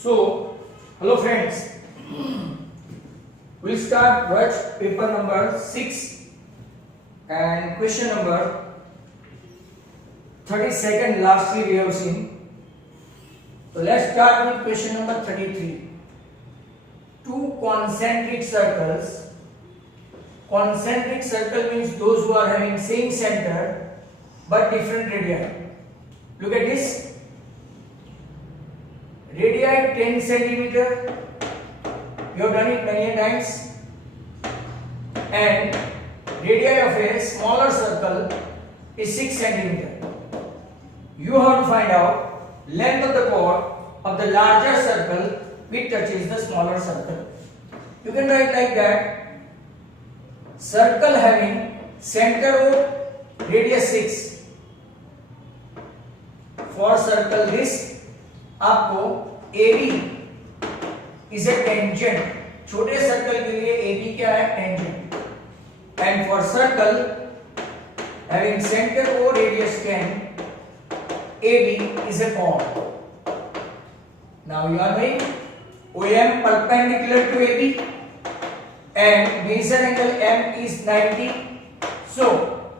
So, hello friends, we'll start watch paper number 6 and question number 32nd lastly we have seen. So let's start with question number 33. Two concentric circles. Concentric circle means those who are having same center but different radii. Look at this. Radii 10 centimeter. You have done it many times. And radii of a smaller circle is 6 centimeter. You have to find out length of the chord of the larger circle which touches the smaller circle. You can write like that. Circle having center of radius 6. For circle this आपको AB is a tangent. छोटे circle के लिए AB क्या है? Tangent. And for circle having center O radius 10, AB is a chord. Now you are knowing OM perpendicular to AB and major angle M is 90. So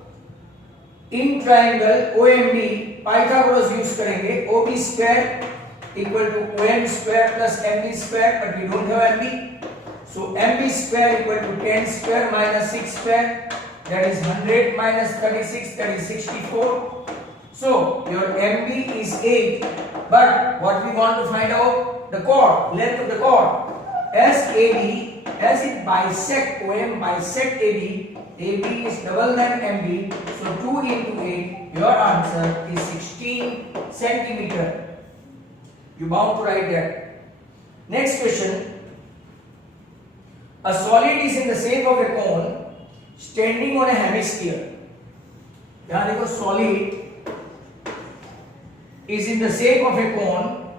in triangle OMB Pythagoras use करेंगे. OB square equal to OM square plus MB square, but we don't have MB. So MB square equal to 10 square minus 6 square, that is 100 minus 36, that is 64. So your MB is 8, but what we want to find out? The chord, length of the chord. As AB, as it bisect OM bisect AB, AB is double than MB, so 2 into 8, your answer is 16 centimeter. You bound to write that. Next question. A solid is in the shape of a cone standing on a hemisphere. यहाँ देखो solid is in the shape of a cone.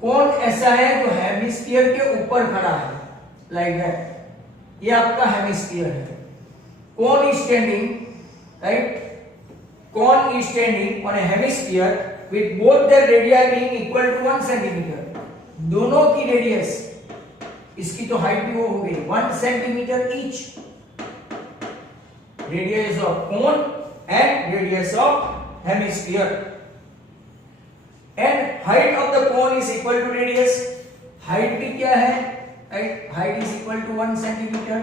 Cone ऐसा है जो hemisphere के ऊपर खड़ा है, like that. ये आपका hemisphere है. Cone is standing, right? Cone is standing on a hemisphere with both their radii being equal to 1 centimeter. दोनों की रेडियस, इसकी तो हाइट भी वो हो गई 1 centimeter each. Radius of cone and radius of hemisphere. And height of the cone is equal to radius. Height भी क्या है? Height is equal to 1 centimeter.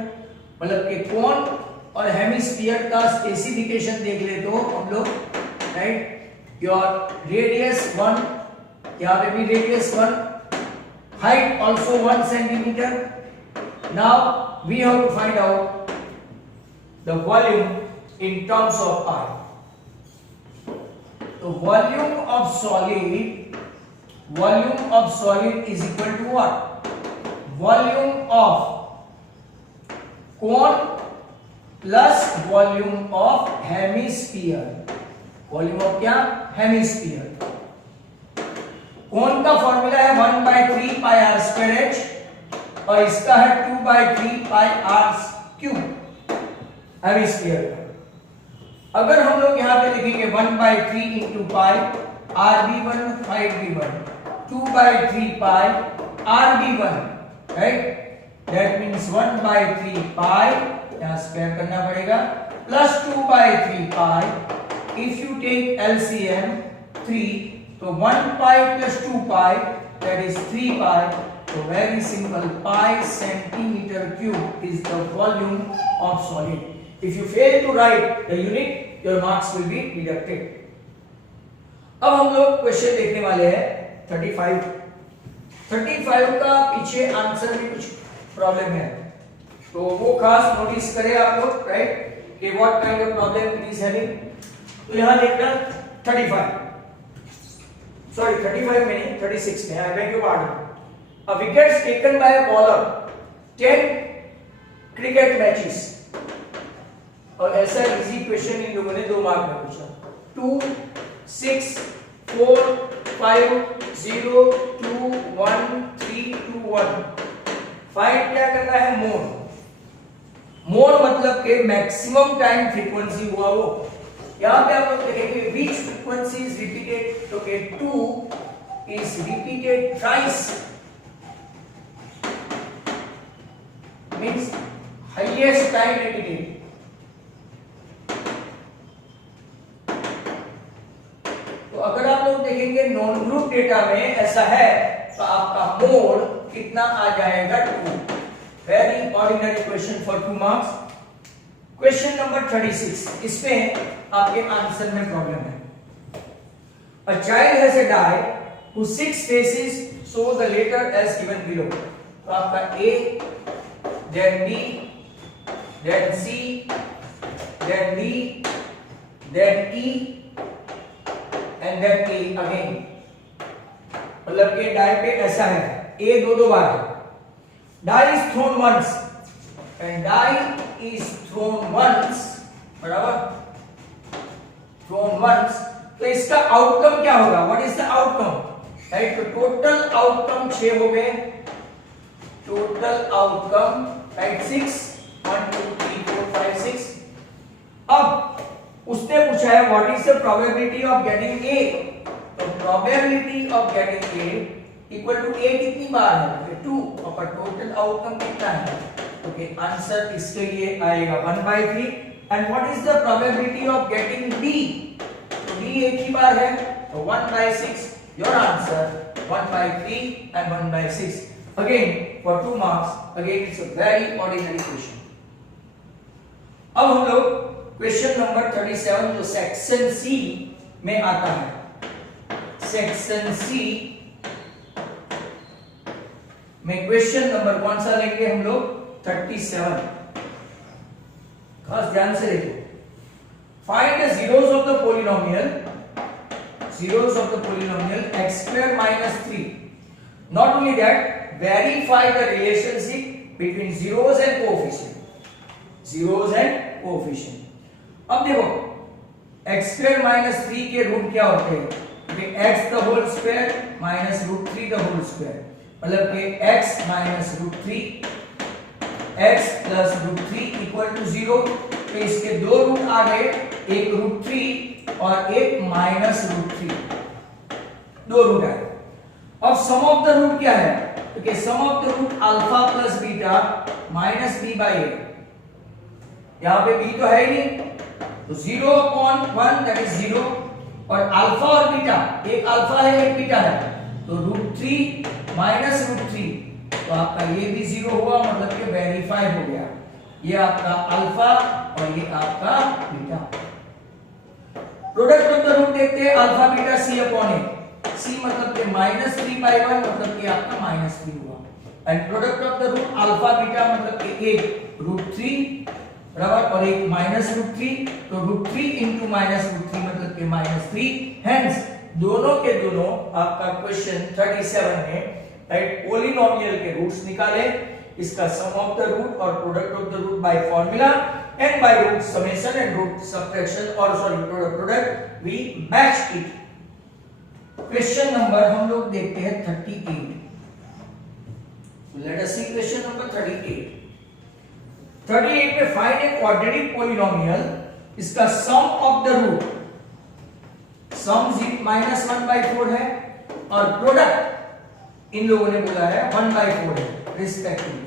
मतलब कि cone और हेमिस्फीयर का स्पेसिफिकेशन देख ले तो हम लोग, राइट, योर रेडियस 1, यहाँ पे भी radius 1, height also 1 centimetre. Now we have to find out the volume in terms of I. तो volume of solid is equal to what? Volume of cone plus volume of hemisphere. Volume of क्या? Hemisphere. Cone का formula है 1/3 पाई r square H और इसका है 2/3 pi are cube hemisphere. अगर हम लोग यहां पे लिखेंगे 1/3 into pi r b one 5b1 2/3 pi r b one, right, that means 1/3 pi, यहाँ स्क्वायर करना पड़ेगा, plus 2/3 pi. If you take LCM 3, तो 1 pi plus 2 pi, that is 3 pi. तो very simple, pi centimetre cube is the volume of solid. If you fail to write the unit, your marks will be deducted. अब हम लोग question देखने वाले हैं 35. 35 का पीछे आंसर में कुछ प्रॉब्लम है, तो वो खास नोटिस करें आप लोग, राइट, कि what kind of problem it is having. तो यहां देखना 35 में नहीं 36 में, आई beg your pardon. A wickets taken by a bowler 10 cricket matches. और ऐसा इजी क्वेश्चन इन लोगों ने 2 मार्क में पूछा. 2 6 4 5 0 2 1 3 2 1. फाइंड क्या करना है? मोड मतलब के मैक्सिमम टाइम फ्रीक्वेंसी हुआ वो. यहाँ पे आप लोग देखेंगे which frequency is repeated, तो के 2 is repeated thrice means highest time negative. तो अगर आप लोग देखेंगे नॉन ग्रुप डेटा में ऐसा है तो आपका मोड कितना आ जाएगा 2। Very ordinary question for 2 marks. Question number 36, इसमें आपके आंसर में प्रॉब्लम है। A child has a die whose 6 faces show the letter as given below. तो आपका A, then B, then C, then D, then E and then A again. मतलब ये die पे ऐसा है, A दो बार है। Die is thrown once and die is thrown once, बराबर, thrown once। तो इसका आउटकम क्या होगा? What is the outcome? Right, तो टोटल आउटकम 6 हो गए। Total outcome right 6, 1 2 3 4 5 6। अब उसने पूछा है what is the probability of getting A. तो probability of getting A equal to A कितनी बार है? 2। और टोटल आउटकम कितना है? ओके, आंसर इसके लिए आएगा 1/3। And what is the probability of getting B? तो b एक ही बार है, तो 1/6। Your answer 1/3 and 1/6। Again for 2 marks, again it's a very ordinary question. अब हम लोग क्वेश्चन नंबर 37 जो सेक्शन सी में आता है, सेक्शन सी में क्वेश्चन नंबर कौन सा लेंगे हम लोग? 37। खास ध्यान से देखो। Find the zeros of the polynomial, zeros of the polynomial x square minus 3. Not only that, verify the relationship between zeros and coefficient. Zeros and coefficient. अब देखो x square minus 3 के रूट क्या होते हैं? कि x the whole square minus root 3 the whole square, मतलब कि x minus root 3 x plus root 3 equal to 0। तो इसके दो रूट आ गए, एक √3 और एक -√3, दो रूट आए। अब सम ऑफ द रूट क्या है? क्योंकि sum of the root alpha plus beta minus b/a। यहां पे b तो है ही नहीं, तो 0/1 दैट इज 0। और अल्फा और बीटा, एक अल्फा है एक बीटा है, तो √3 माइनस √3, तो आपका ये भी 0 हुआ, मतलब कि वेरीफाई हो गया। ये आपका अल्फा और ये आपका beta. Product of the root देखते हैं, अल्फा बीटा c/a। c मतलब कि -3/1, मतलब कि आपका -3 हुआ। And product of the root alpha beta मतलब कि एक √3 बराबर और एक -√3, तो √3 into -√3 मतलब कि -3। हेंस दोनों के दोनों आपका क्वेश्चन 37 में राइट पॉलिनोमियल के रूट्स निकाले। इसका सम ऑफ द रूट और product of the root by formula and by root summation and root subtraction और sorry product we match it. Question number हम लोग देखते हैं 38। Let us see question number 38। 38 में फाइंड ए क्वाड्रेटिक पॉलिनोमियल, इसका sum of the root, sum -1/4 है और product in लोगों ने बोला है 1/4 है रिस्पेक्टिवली।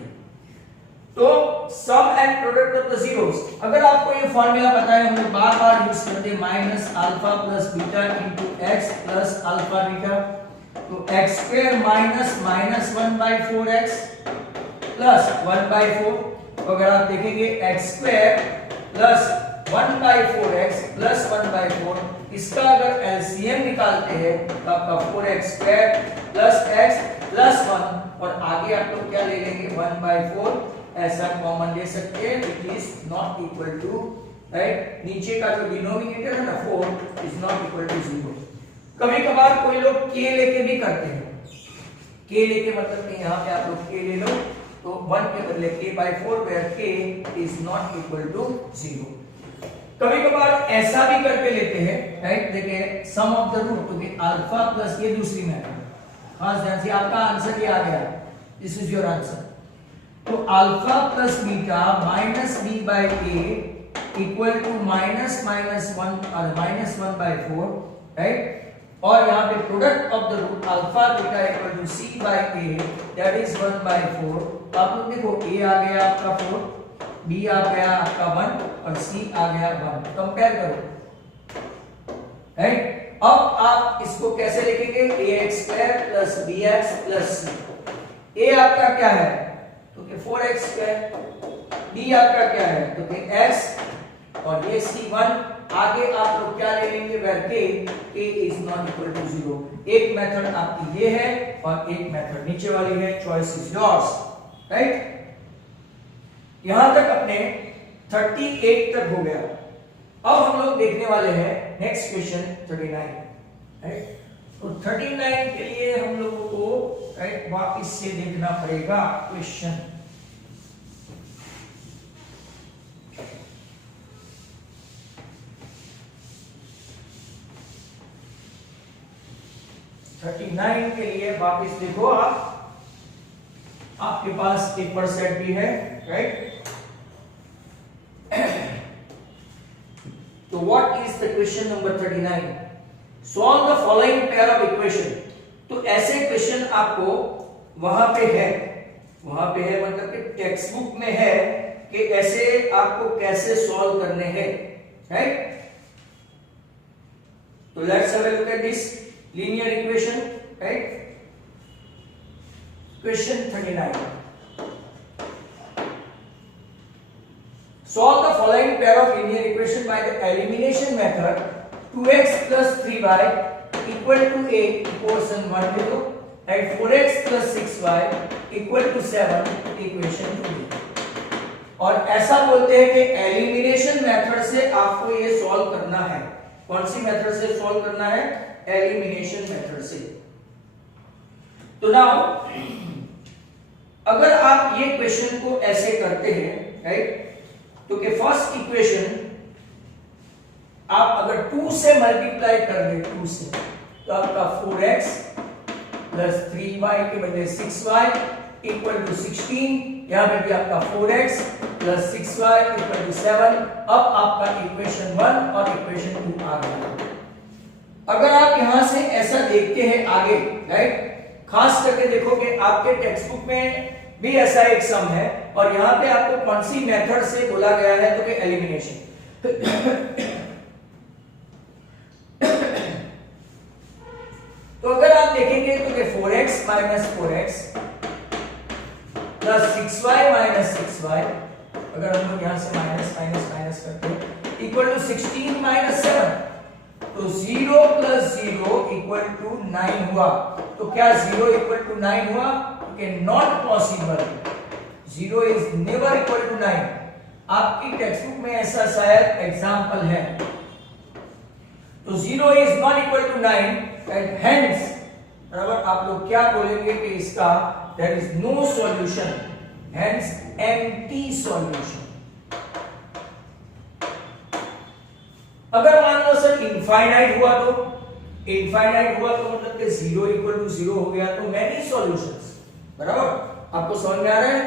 तो sum and product of the zeros, अगर आपको ये फार्मूला पता है, हम लोग बार-बार यूज करते हैं -α + β * x + α β। तो x² - -1/4x + 1/4। तो अगर आप देखेंगे x² + 1/4x + 1/4, इसका अगर एलसीएम निकालते हैं तो आपका 4x² + x + 1 और आगे आप लोग क्या ले लेंगे 1/4, ऐसा कॉमन ले सकते हैं, which is not equal to right, नीचे का जो डिनोमिनेटर है ना 4 इज नॉट इक्वल टू 0। कभी कभार कोई लोग k लेके भी करते हैं, k लेके मतलब कि यहाँ पे आप लोग k ले लो तो 1 के बदले k/4 where k is not equal to 0। कभी कभार ऐसा भी करके लेते हैं राइट, देखिए सम ऑफ द रूट तो अल्फा प्लस ये दूसरी मेथड, खास ध्यान से आपका आंसर ये आ गया, दिस इज योर आंसर। तो alpha plus beta minus b/a equal to -1 और -1/4 राइट, और यहाँ पे product of the root alpha beta equal to c by a that is 1/4। तो आप लोग देखो a आ गया आपका 4, b आ गया आपका 1 और c आ गया 1। कंपेयर करो, राइट। अब आप इसको कैसे लिखेंगे, ax² + bx + c। a आपका क्या है तो कि 4x², b आपका क्या है तो कि x और ये c1। आगे आप लोग क्या ले लेंगे, where k is not equal to 0। एक मेथड आपकी ये है और एक मेथड नीचे वाली है, चॉइस इज योर्स, राइट। यहां तक अपने 38 तक हो गया। अब हम लोग देखने वाले हैं नेक्स्ट क्वेश्चन 39, राइट। तो 39 के लिए हम लोगों को राइट वापस से देखना पड़ेगा क्वेश्चन। 39 के लिए वापस देखो आप, आपके पास पेपर सेट भी है, राइट। तो what is the question number 39? Solve the following pair of equation. तो ऐसे क्वेश्चन आपको वहां पे है मतलब कि टेक्स्ट बुक में है कि ऐसे आपको कैसे सॉल्व करने हैं, राइट। तो let's have a look at this linear equation, right. Question 39, solve the following pair of linear equation by the elimination method। 2x + 3y equal to a equation 1 ले लो, and 4x + 6y equal to 7 equation 2। और ऐसा बोलते हैं कि elimination method से आपको ये solve करना है। कौन सी मेथड से सॉल्व करना है, एलिमिनेशन मेथड से। तो नाउ अगर आप ये क्वेश्चन को ऐसे करते हैं, राइट, तो कि फर्स्ट इक्वेशन आप अगर 2 से मल्टीप्लाई कर दे, 2 से, तो आपका 4x + 3y के बदले 6y इक्वल टू 16। यहां पे भी आपका 4x + 6y इक्वल टू 7। अब आपका इक्वेशन 1 और इक्वेशन 2 आ गया। अगर आप यहां से ऐसा देखते हैं आगे, राइट, खास करके देखो कि आपके टेक्स्ट बुक में भी ऐसा एक सम है और यहां पे आपको कौन सी मेथड से बोला गया है तो कि एलिमिनेशन। तो अगर आप देखेंगे तो कि 4x - 4x + 6y - 6y, अगर हम लोग यहां से माइनस करते हैं, इक्वल टू 16 - 7। तो 0 + 0 इक्वल टू 9 हुआ। तो क्या 0 इक्वल टू 9 हुआ? कि not possible, 0 is never equal to 9। आपकी टेक्स्ट बुक में ऐसा शायद एग्जांपल है। तो 0 is not equal to 9 and hence बराबर आप लोग क्या बोलेंगे कि इसका there is no solution, hence empty solution. अगर मान लो सर इनफाइनाइट हुआ तो मतलब कि 0 इक्वल टू 0 हो गया, तो मैनी सॉल्यूशंस, बराबर। आपको समझ में आ रहा है?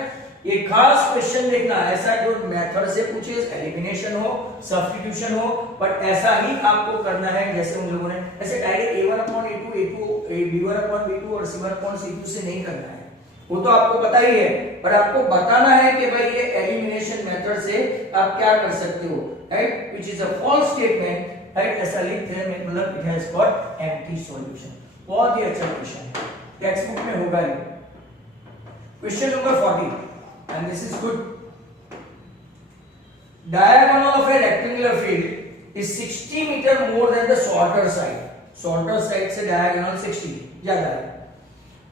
ये खास क्वेश्चन देखना, ऐसा जो मेथड से पूछे, एलिमिनेशन हो, सब्स्टिट्यूशन हो, बट ऐसा ही आपको करना है जैसे उन लोगों ने ऐसे डायरेक्ट a1/a2 b1/b2 और c1/c2 से नहीं करना है। वो तो आपको पता ही है, पर आपको बताना है कि भाई ये एलिमिनेशन मेथड से आप क्या कर सकते हो, right, which is a false statement, right. ऐसा लिखते हैं मतलब it has got empty solution. बहुत ही अच्छा क्वेश्चन है, टेक्स्ट बुक में होगा ये। Question number 40 and this is good। Diagonal of a rectangular field is 60 meter more than the shorter side। shorter side से diagonal 60 ज्यादा है।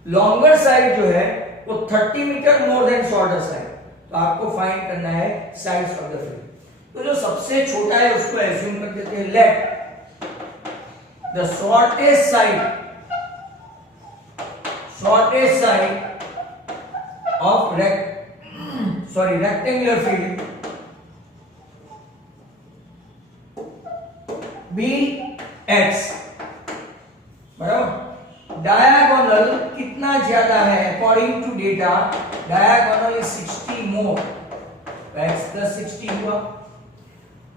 longer side जो है वो 30 metre more than shorter side। तो आपको फाइंड करना है sides of the field। तो जो सबसे छोटा है उसको assume कर देते हैं let the shortest side of rectangular field be x, बराबर। डायगोनल कितना ज्यादा है? According to data diagonal is 60 more, x + 60 हुआ,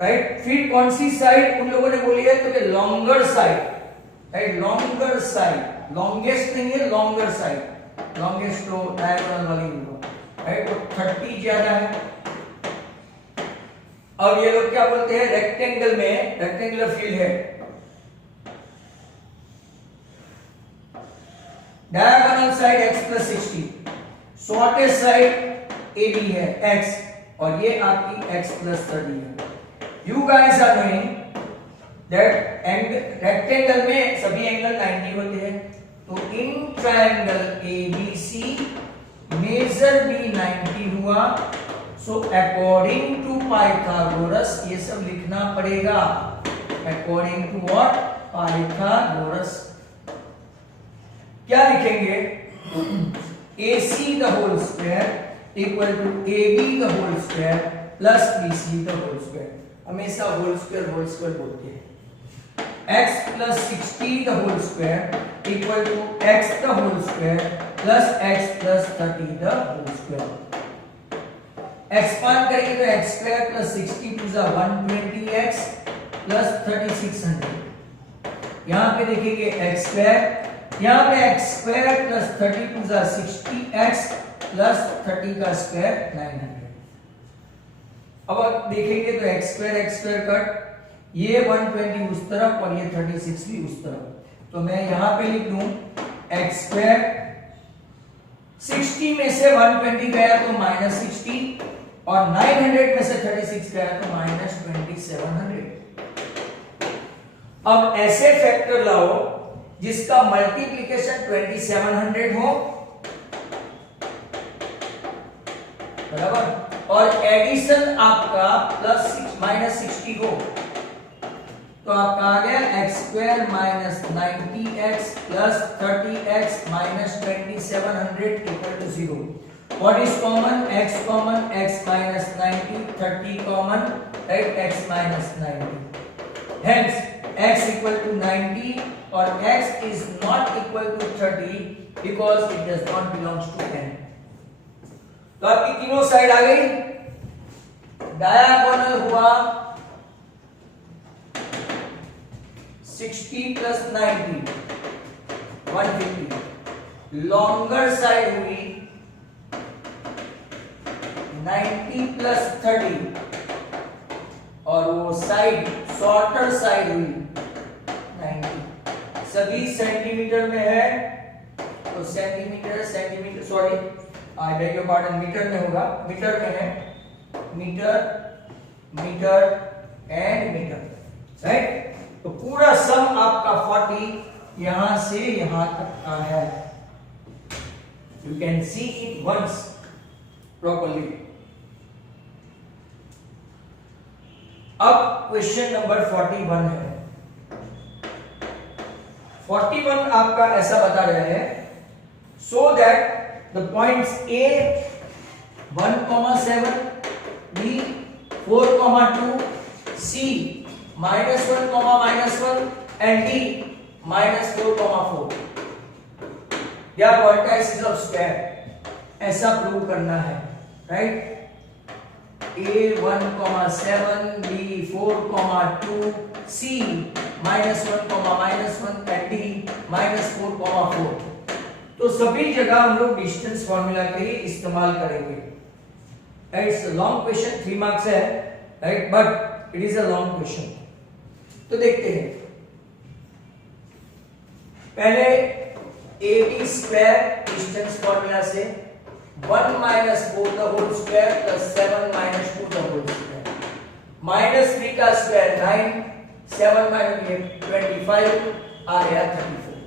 राइट। फिर कौन सी साइड उन लोगों ने बोली है तो कि longer side, right, longer side, longest नहीं है, लॉन्गर साइड, लॉन्गेस्ट तो डायगोनल वाली होगा, राइट, तो 30 ज्यादा है। अब ये लोग क्या बोलते हैं, रेक्टेंगल में रेक्टेंगुलर फील्ड है, diagonal side x plus 60, shortest side AB है x, और ये आपकी x प्लस 30 है। You guys are knowing that rectangle में सभी एंगल 90 होते हैं, तो इन ट्रायंगल ABC मेजर भी 90 हुआ, सो अकॉर्डिंग टू पाइथागोरस ये सब लिखना पड़ेगा, अकॉर्डिंग टू व्हाट, पाइथागोरस। क्या लिखेंगे, AC the whole square equal to AB the whole square plus BC the whole square, हमेशा होल स्क्वायर बोलते हैं। x plus 60 the whole square equal to x the whole square plus x plus 30 the whole square. Expand करेंगे तो x square plus 60 to the 120x plus 3600, यहां पे देखेंगे x square, यहां पे x square plus 30 to the 60x प्लस 30 का square 900। अब आप देखेंगे तो x स्क्वायर कट, ये 120 उस तरफ और ये 36 भी उस तरफ, तो मैं यहां पे लिख दूं x स्क्वायर, 60 में से 120 गया तो माइनस 60, और 900 में से 36 गया तो माइनस 2700। अब ऐसे फैक्टर लाओ जिसका मल्टीप्लिकेशन 2700 हो, बराबर, और एडिशन आपका प्लस माइनस 60 हो, तो आपका आ गया x square minus 90x plus 30x minus 2700 equal to 0। What is common? X common, x minus 90, 30 common, right? X minus 90. Hence, x equal to 90 or x is not equal to 30 because it does not belongs to n. तो आपकी तीनों side आ गई, diagonal हुआ 60 plus 90 150, longer side हुई 90 plus 30, और वो side shorter side हुई 90। सभी सेंटीमीटर में है, तो centimetre sorry I beg your pardon, metre में होगा, मीटर में है, मीटर एंड मीटर, राइट। तो पूरा सम आपका 40 यहां से यहां तक का है, you can see it once properly. अब क्वेश्चन नंबर 41 है। 41 आपका ऐसा बता रहा है, so that the points A 1,7, B 4,2, C -1, -1 and D -4,4 they are vertices of square, ऐसा प्रूव करना है, right. A 1,7, B 4,2, C -1, -1 and D -4,4। तो सभी जगह हम लोग डिस्टेंस फॉर्मूला के लिए इस्तेमाल करेंगे। It's a long question, 3 marks है, right, but it is a long question. तो देखते हैं, पहले AB स्क्वायर डिस्टेंस फॉर्मूला से 1 - 4 the whole square plus 7 - 2 the whole square, -3 का स्क्वायर 9, 7 - 25 आ गया 34।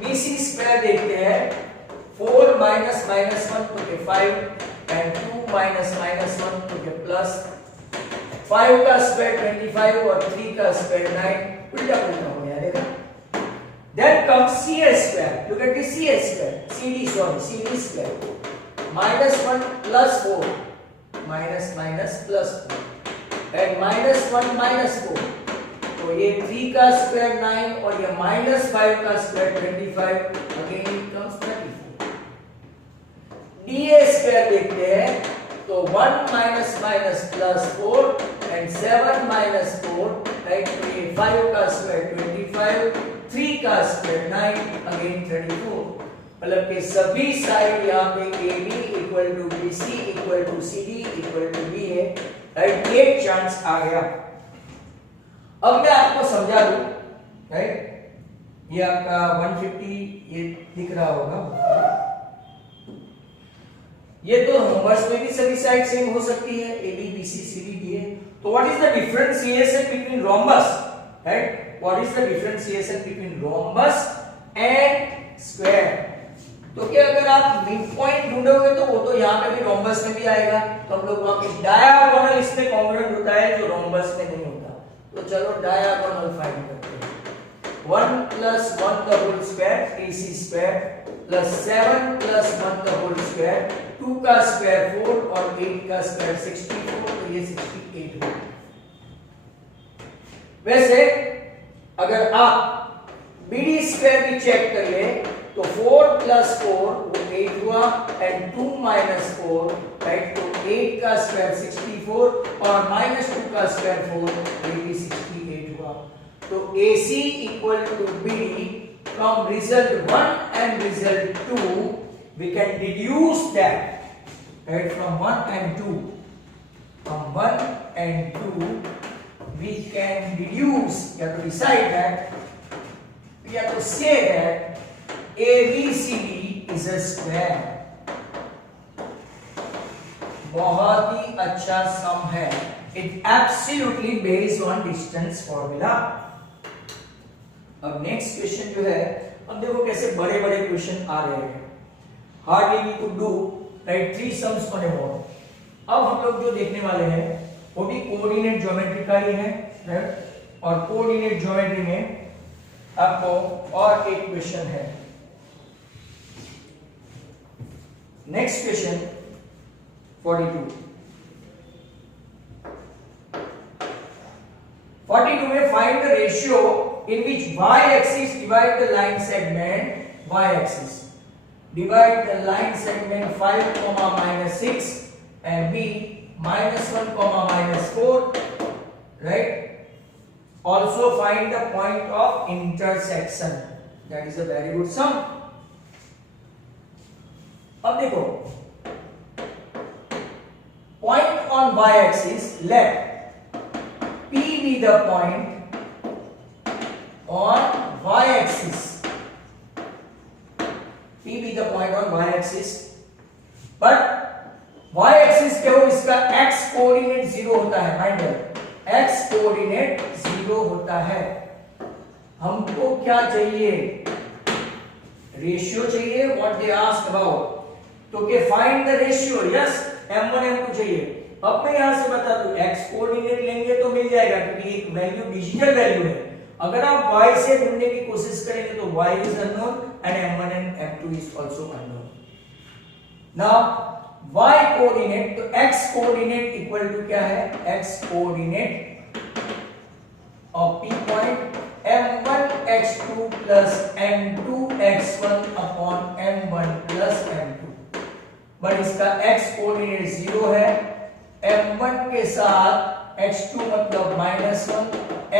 BC स्क्वायर देखते हैं, 4 - -1 तो के 5 and 2 - -1 तो के प्लस, 5 का स्क्वायर 25 और 3 का स्क्वायर 9, उल्टा उल्टा हो गया, देखा। Then comes CA square. Look at the CA square. CD square. -1 plus 4. Minus plus 4. And -1 - 4. तो ये 3 का स्क्वायर 9 और ये -5 का square 25. Again it comes 34. DA square देखते हैं, तो 1 - plus 4 एंड 7 माइनस 4, राइट, तो ये 5 का स्क्वायर 25, 3 का स्क्वायर 9, अगेन 34। मतलब कि सभी साइड यहाँ पे AB equal to BC equal to CD equal to B है, राइट, ये चांस आ गया। अब मैं आपको समझा दूं, राइट, ये आपका 150 ये दिख रहा होगा, ये तो नंबर्स में भी सभी साइड सेम हो सकती है, AB BC CD DA। तो what is the differentiation between rhombus, right, what is the differentiation between rhombus and square? तो क्या अगर आप मिड पॉइंट ढूंढोगे तो वो तो यहाँ पे भी रोम्बस में भी आएगा, तो हम लोग वहां पे डायगोनल इसमें कॉम्पोनेंट होता है जो रोम्बस में नहीं होता। तो चलो डायगोनल फाइंड करते हैं। 1 plus 1 का whole square AC square plus 7 plus 1 का होल स्क्वायर, 2 का स्क्वायर 4 और 8 का स्क्वायर 64, तो ये 68 हो। वैसे अगर आप BD स्क्वायर भी चेक कर ले तो 4 plus 4 वो 8 हुआ एंड 2 minus 4, राइट, तो 8 का स्क्वायर 64 और minus 2 का स्क्वायर 4, ये भी 68 हुआ। तो AC equal to BD from result 1 and result 2 we can deduce that, right, from 1 and 2 we can deduce, you have to decide that, we have to say that ABCD is a square। बहुत ही अच्छा सम है, it absolutely based on distance formula। अब next question जो है, अब देखो कैसे बड़े बड़े क्वेश्चन आ रहे हैं, hardly we could do, right, 3 sums on a board. अब हम लोग जो देखने वाले हैं वो भी कोऑर्डिनेट ज्योमेट्री का ही है, राइट, और कोऑर्डिनेट ज्योमेट्री में आपको और एक क्वेश्चन है। नेक्स्ट क्वेश्चन 42 में find the ratio in which y-axis divide the line segment y-axis, divide the line segment 5, -6 and b -1, -4, right? Also find the point of intersection, that is a very good sum। अब देखो, point on y-axis, let P be the point on y-axis, P be the point on y-axis, but y-axis क्या हो, इसका x coordinate 0 होता है, mind रखो, x coordinate 0 होता है। हमको क्या चाहिए, रेशियो चाहिए, व्हाट दे आस्क अबाउट, तो के find the ratio, yes, m1 m2 चाहिए। अब मैं यहां से बता दूं, x कोऑर्डिनेट लेंगे तो मिल जाएगा क्योंकि एक वैल्यू डिजिटल वैल्यू है। अगर आप y से ढूंढने की कोशिश करेंगे तो y is unknown and m1 and m2 is also unknown। Now y coordinate, तो x कोऑर्डिनेट इक्वल टू क्या है, x coordinate of P point m1 x2 plus m2 x1 upon m1 plus m2, but इसका x coordinate 0 है, m1 के साथ x2 मतलब -1,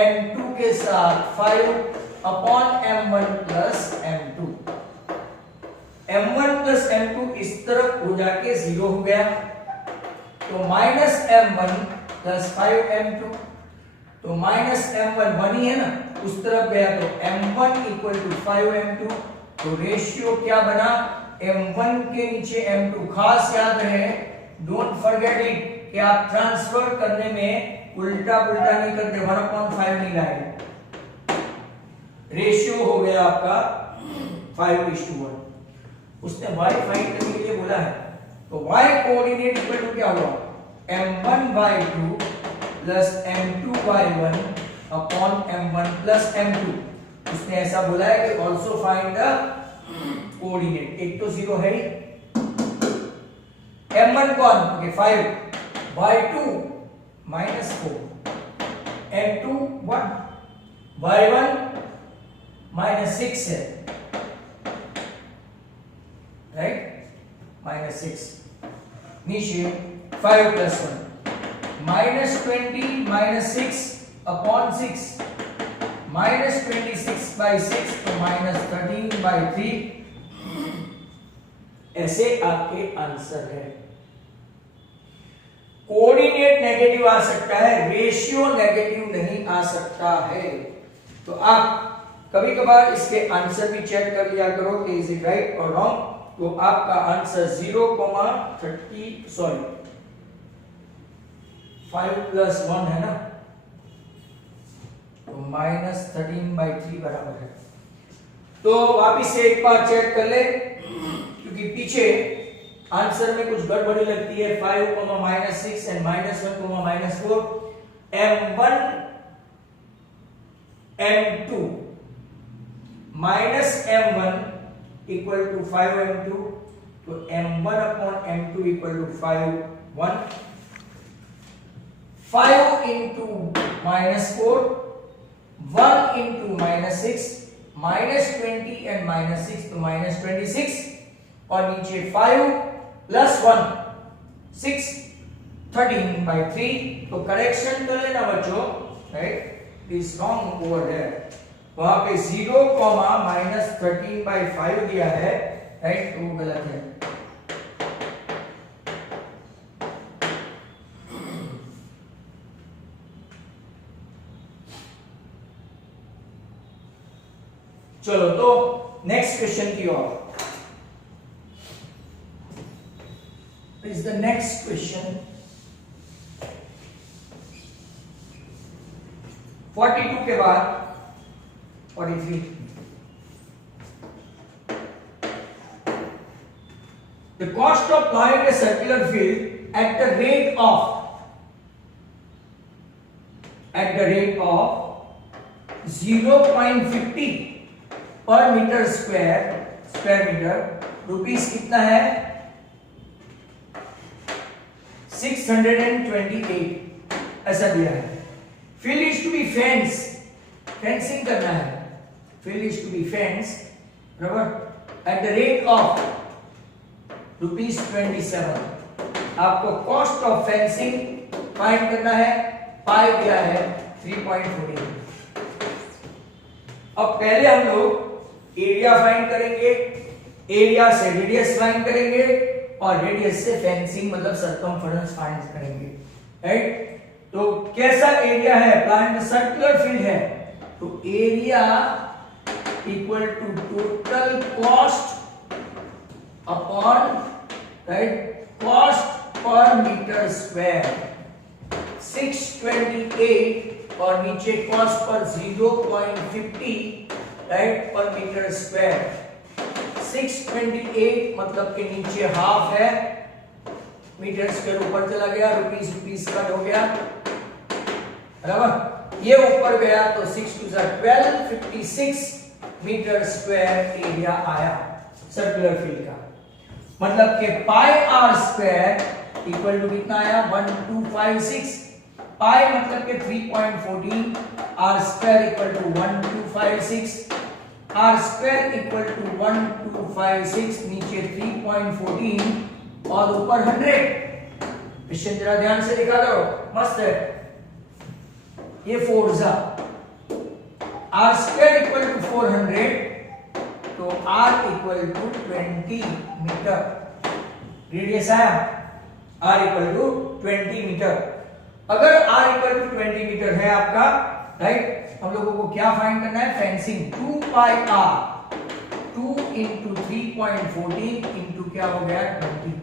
m2 के साथ 5 upon m1 plus m2, m1 plus m2 इस तरफ हो जाके 0 हो गया, तो -m1 प्लस 5m2, तो -m1 1 ही है ना, उस तरफ गया तो m1 इक्वल टू 5m2, तो रेशियो क्या बना, m1 के नीचे m2। खास याद रहे, डोंट फॉरगेट इट, कि आप ट्रांसफर करने में उल्टा पुल्टा नहीं करते, 1/5 नहीं लाएंगे। रेशियो हो गया आपका 5:1। उसने y फाइंड करने के लिए बोला है, तो y कोऑर्डिनेट इक्वल टू क्या हुआ, m1/2 plus m2/1 upon m1 plus m2। उसने ऐसा बोला है कि ऑल्सो फाइंड द कोऑर्डिनेट, एक तो 0 है ही, m1 कौन, ओके 5, y2 -4, m2 1, y1 -6 है, राइट, -6, नीचे 5 + 1, -20 -6 अपॉन 6 -26/6 तो -13/3 ऐसे आपके आंसर है। कोऑर्डिनेट नेगेटिव आ सकता है, रेशियो नेगेटिव नहीं आ सकता है। तो आप कभी कभार इसके आंसर भी चेक कर लिया करो कि इज इट राइट और रॉन्ग। तो आपका आंसर 5 + 1 है ना, तो -13/3 बराबर है। तो वापिस से एक बार चेक कर ले, क्योंकि पीछे आंसर में कुछ गड़बड़ी लगती है। 5, -6 and -1, -4 m1 m2 -m1 = 5m2, तो m1/m2 = 5 1 5 into -4 1 into -6 -20 and -6 तो -26 और नीचे 5 + 1 6 13/3। तो करेक्शन कर लेना बच्चों, right, it is wrong over there. वहां पे 0, -13/5 दिया है, राइट, तो वो गलत है। चलो तो नेक्स्ट क्वेश्चन की ओर। इज द नेक्स्ट क्वेश्चन 42 के बाद 43। The cost of plowing a circular field at the rate of 0.50 पर मीटर स्क्वायर मीटर, रुपीस कितना है 628 ऐसा दिया है। Field is to be fencing करना है, field is to be fence बराबर एट द रेट ऑफ ₹27। आपको कॉस्ट ऑफ फेंसिंग फाइंड करना है, पाई दिया है 3.14। अब पहले हम लोग एरिया फाइंड करेंगे, एरिया से रेडियस फाइंड करेंगे और रेडियस से फेंसिंग मतलब सर्कमफरेंस फाइंड करेंगे, राइट। तो कैसा एरिया है, प्लांट सर्कुलर फील्ड है, तो area equal to total cost upon, right, cost per metre square 628 और नीचे कॉस्ट पर 0.50, राइट, पर मीटर स्क्वायर। 628 मतलब के नीचे हाफ है, मीटर स्क्वायर ऊपर चला गया, रुपीस कट हो गया, बराबर। ये ऊपर गया तो 6 × 12 56 मीटर स्क्वायर एरिया आया सर्कुलर फील्ड का। मतलब के πr² इक्वल टू कितना आया 1256। पाई मतलब के 3.14, r² equal to 1256, r² equal to 1256, नीचे 3.14 और ऊपर 100। क्वेश्चन जरा ध्यान से दिखा दो, मस्त है ये। 4 r² इक्वल टू 400, तो r equal to 20 metre radius आया, r इक्वल टू 20 मीटर। अगर r इक्वल टू 20 मीटर है आपका, राइट, हम लोगों को क्या फाइंड करना है, फेंसिंग 2πr 2 × 3.14 इंटू क्या हो गया 20,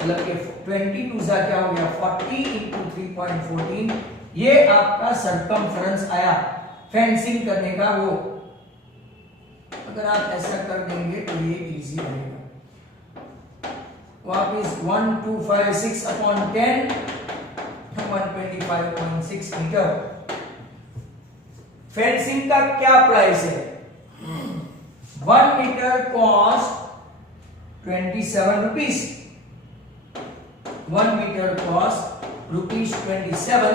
मतलब कि 22 क्या हो गया 40 × 3.14। ये आपका सर्कमफरेंस आया फेंसिंग करने का। वो अगर आप ऐसा कर देंगे तो ये इजी रहेगा। वापिस 1256 अपॉन 10 125.6 मीटर। फेंसिंग का क्या प्राइस है, 1 metre cost 27 rupees, 1 metre cost ₹27,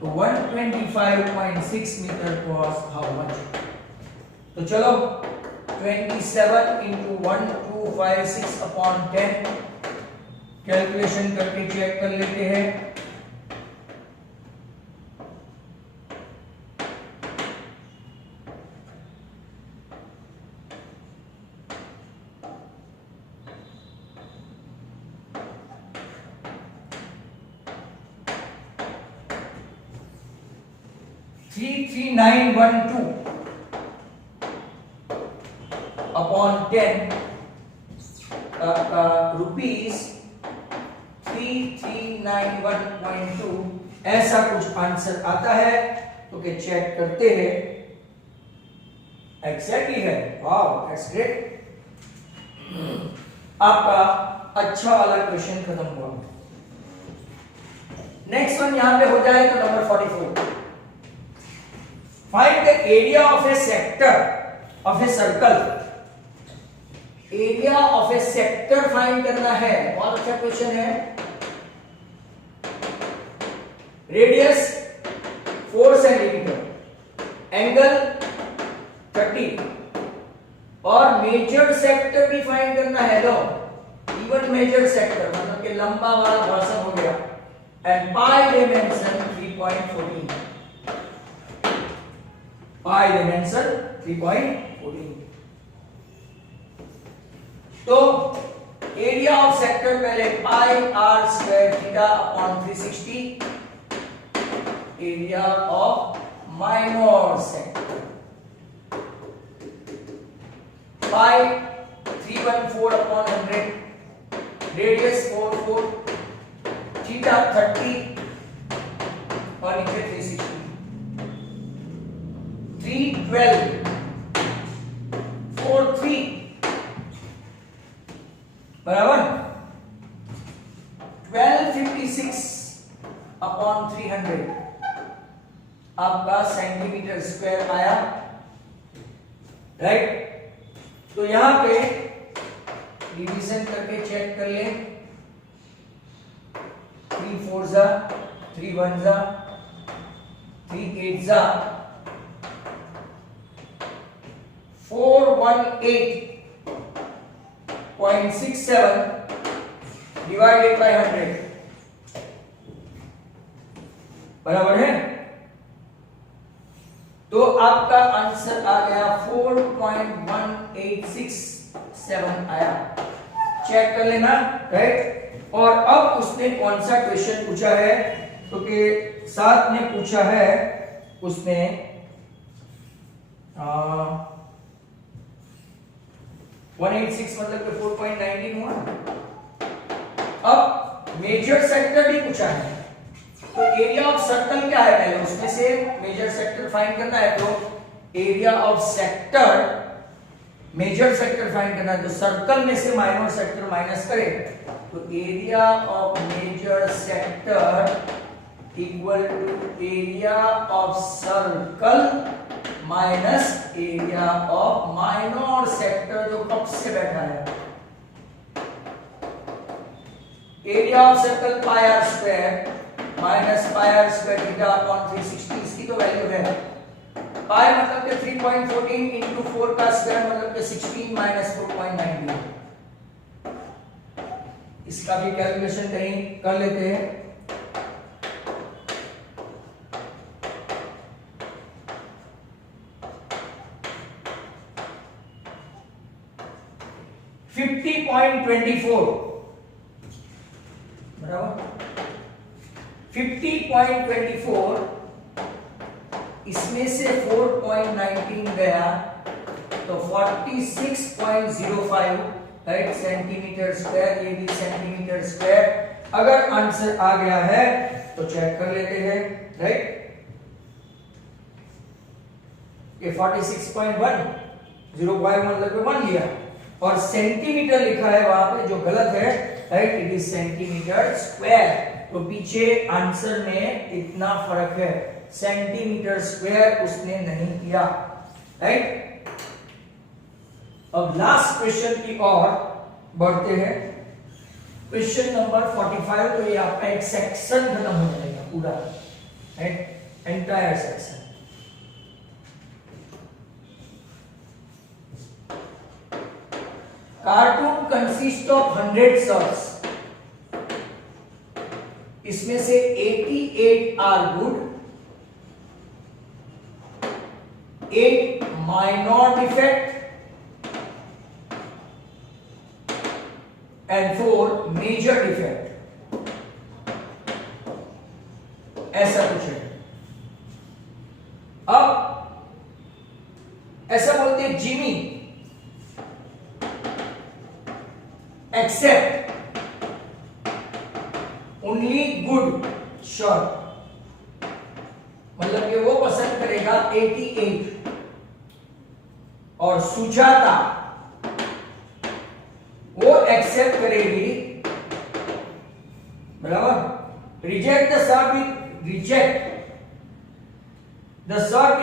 तो 125.6 मीटर कॉस्ट हाउ मच। तो चलो 27 × 1256 अपॉन 10 कैलकुलेशन करके चेक कर लेते हैं। 33912 अपॉन 10 रुपीज 3391.2 ऐसा कुछ आंसर आता है। तो के चेक करते हैं, एग्जैक्टली है। Wow, that's great. आपका अच्छा वाला क्वेश्चन खत्म हुआ। नेक्स्ट वन यहां पे हो जाए तो number 44। Find the area of A sector of a circle. Area of A sector find करना है, बहुत अच्छा क्वेश्चन है। रेडियस 4 सेंटीमीटर, एंगल 30 और मेजर सेक्टर भी फाइंड करना है। लो, इवन मेजर सेक्टर मतलब कि लंबा वाला भाषण हो गया। And pi dimension 3.14, pi dimension 3.14। तो एरिया ऑफ सेक्टर पहले pi r square theta upon 360, area of minor sector pi 314 upon 100, radius 44, theta 30 और नीचे 360, 312 43 बराबर 1256 अपॉन 300 आपका सेंटीमीटर स्क्वायर आया, राइट। तो यहां पे डिवीजन करके चेक कर ले। 3 4 जा, 3 1 जा, 3 8 जा, 418.67 डिवाइडेड बाय 100 बराबर है। तो आपका आंसर आ गया 4.1867 आया। चेक कर लेना, राइट। और अब उसने कौन सा क्वेश्चन पूछा है, तो के साथ में पूछा है उसने 186 मतलब कि 4.19 हुआ। अब मेजर सेक्टर भी पूछा है। तो एरिया ऑफ सर्कल क्या है, पहले उसमें से मेजर सेक्टर फाइंड करना है। तो area of sector, major sector find करना है। तो सर्कल में से माइनर सेक्टर माइनस करें तो area of major sector equal to area of circle minus area of minor sector जो कब से बैठा है। Area of circle pi r square minus pi r square theta upon 360, इसकी तो वैल्यू है। पाई मतलब कि 3.14 इंटू 4 का स्क्वायर मतलब कि 16 माइनस 4.19। इसका भी कैलकुलेशन कहीं कर लेते हैं। बराबर 50.24, इसमें से 4.19 गया तो 46.05 राइट सेंटीमीटर स्क्वायर, ये भी सेंटीमीटर स्क्वायर। अगर आंसर आ गया है तो चेक कर लेते हैं, राइट। ये 46.1 0.1 मतलब 1 लिया और सेंटीमीटर लिखा है वहां पे जो गलत है, right. It is centimetre square. तो पीछे आंसर में इतना फर्क है, सेंटीमीटर स्क्वायर उसने नहीं किया, राइट। अब लास्ट क्वेश्चन की ओर बढ़ते हैं। Question number 45। तो ये आपका एक सेक्शन खत्म हो जाएगा पूरा, right, entire section. Cartoon consist of 100 shots, इसमें से 88 are good, 8 minor defect and 4 major defect, ऐसा कुछ है। श्योर, मतलब कि वो पसंद करेगा 88, और सुजाता वो एक्सेप्ट करेगी, बराबर। Reject the shirt with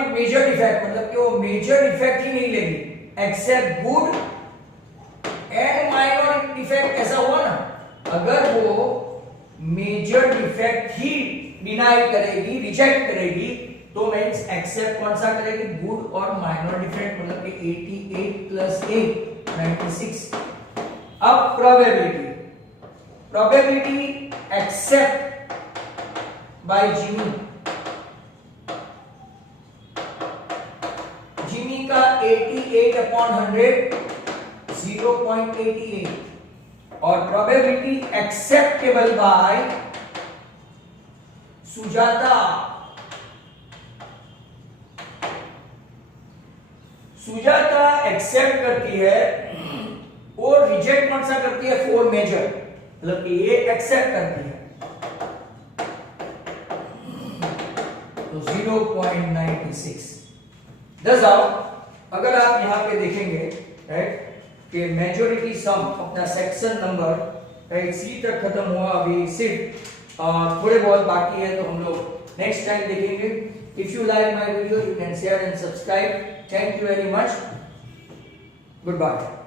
major defect, मतलब कि वो मेजर डिफेक्ट ही नहीं लेगी, accept good and minor defect. ऐसा हुआ ना, अगर वो मेजर डिफेक्ट ही डिनाई करेगी, रिजेक्ट करेगी, तो मींस एक्सेप्ट कौन सा करेगी, गुड और माइनर डिफेक्ट, मतलब कि 88 प्लस 8 96। अब प्रोबेबिलिटी एक्सेप्ट बाय जिमी का 88 अपॉन 100 0.88, और probability acceptable by Sujata accept करती है और रिजेक्ट कौन सा करती है, 4 मेजर, मतलब कि ये एक्सेप्ट करती है, तो 0.96। दस आओ, अगर आप यहां पे देखेंगे राइट कि मेजॉरिटी सम अपना सेक्शन नंबर राइट सी तक खत्म हुआ, अभी सिर्फ थोड़े बहुत बाकी है, तो हम लोग नेक्स्ट टाइम देखेंगे। If you like my video you can share and subscribe. Thank you very much, good bye.